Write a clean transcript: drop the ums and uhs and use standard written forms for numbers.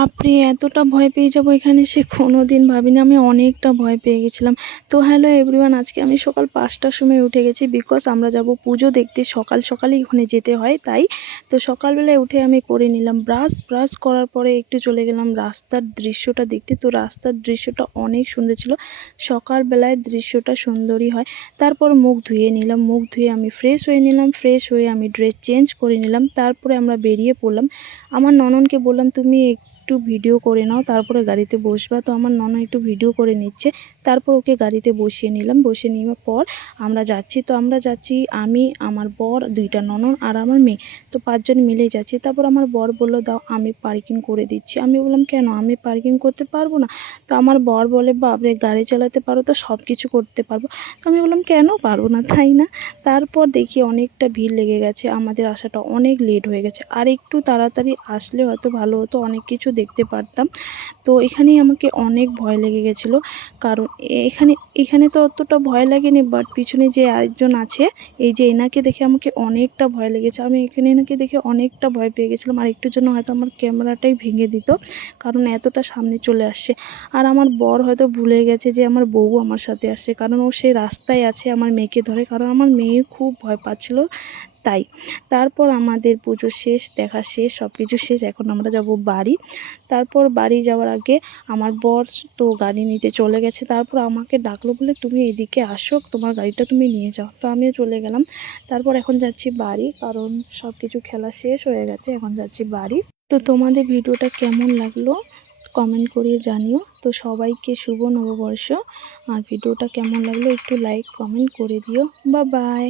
বাপরে! এতটা ভয় পেয়ে যাবো এখানে এসে কোনোদিন ভাবিনি। আমি অনেকটা ভয় পেয়ে গেছিলাম। তো হ্যালো এভরিওয়ান, আজকে আমি সকাল ৫টার সময় উঠে গেছি, বিকজ আমরা যাব পুজো দেখতে। সকাল সকালেই ওখানে যেতে হয় তাই। তো সকালবেলায় উঠে আমি করে নিলাম ব্রাশ করার পরে একটু চলে গেলাম রাস্তার দৃশ্যটা দেখতে। তো রাস্তার দৃশ্যটা অনেক সুন্দর ছিল। সকালবেলায় দৃশ্যটা সুন্দরই হয়। তারপর মুখ ধুয়ে নিলাম, মুখ ধুয়ে আমি ফ্রেশ হয়ে নিলাম, ফ্রেশ হয়ে আমি ড্রেস চেঞ্জ করে নিলাম। তারপরে আমরা বেরিয়ে পড়লাম। আমার ননদকে বললাম, তুমি একটু ভিডিও করে নাও, তারপরে গাড়িতে বসবা। তো আমার ননদ একটু ভিডিও করে নিচ্ছে। তারপর ওকে গাড়িতে বসিয়ে নিলাম। বসে নেওয়ার পর আমরা যাচ্ছি। তো আমরা যাচ্ছি, আমি, আমার বর, 2টা ননদ আর আমার মেয়ে। তো 5 জন মিলেই যাচ্ছি। তারপর আমার বর বলল, দাও আমি পার্কিং করে দিচ্ছি। আমি বললাম, কেন, আমি পার্কিং করতে পারবো না? তো আমার বর বলে, বাপরে, গাড়ি চালাতে পারো তো সব কিছু করতে পারবো। তো আমি বললাম, কেন পারবো না, তাই না? তারপর দেখি অনেকটা ভিড় লেগে গেছে, আমাদের আসাটা অনেক লেট হয়ে গেছে। আর একটু তাড়াতাড়ি আসলে হয়তো ভালো হতো, অনেক কিছু দেখতে পারতাম। তো এখানেই আমাকে অনেক ভয় লেগে গেছিলো, কারণ এখানে তো অতটা ভয় লাগেনি, বাট পিছনে যে আরেকজন আছে, এই যে এনাকে দেখে আমাকে অনেকটা ভয় লেগেছে। আমি এখানে এনাকে দেখে অনেকটা ভয় পেয়ে গেছিলাম, আর একটুর জন্য হয়তো আমার ক্যামেরাটাই ভেঙে দিত, কারণ এতটা সামনে চলে আসছে। আর আমার বর হয়তো ভুলে গেছে যে আমার বউ আমার সাথে আসছে, কারণ ও সেই রাস্তায় আছে আমার মেয়েকে ধরে, কারণ আমার মেয়ে খুব ভয় পাচ্ছিল তাই। তারপর আমাদের পুজো শেষ, দেখা শেষ, সব কিছু শেষ। এখন আমরা যাব বাড়ি। তারপর বাড়ি যাওয়ার আগে আমার বর তো গাড়ি নিতে চলে গেছে। তারপর আমাকে ডাকলো, বলে, তুমি এদিকে আসো, তোমার গাড়িটা তুমি নিয়ে যাও। তো আমিও চলে গেলাম। তারপর এখন যাচ্ছি বাড়ি, কারণ সব কিছু খেলা শেষ হয়ে গেছে, এখন যাচ্ছি বাড়ি। তো তোমাদের ভিডিওটা কেমন লাগলো কমেন্ট করে জানিও। তো সবাইকে শুভ নববর্ষ। আর ভিডিওটা কেমন লাগলো একটু লাইক কমেন্ট করে দিও। Bye bye.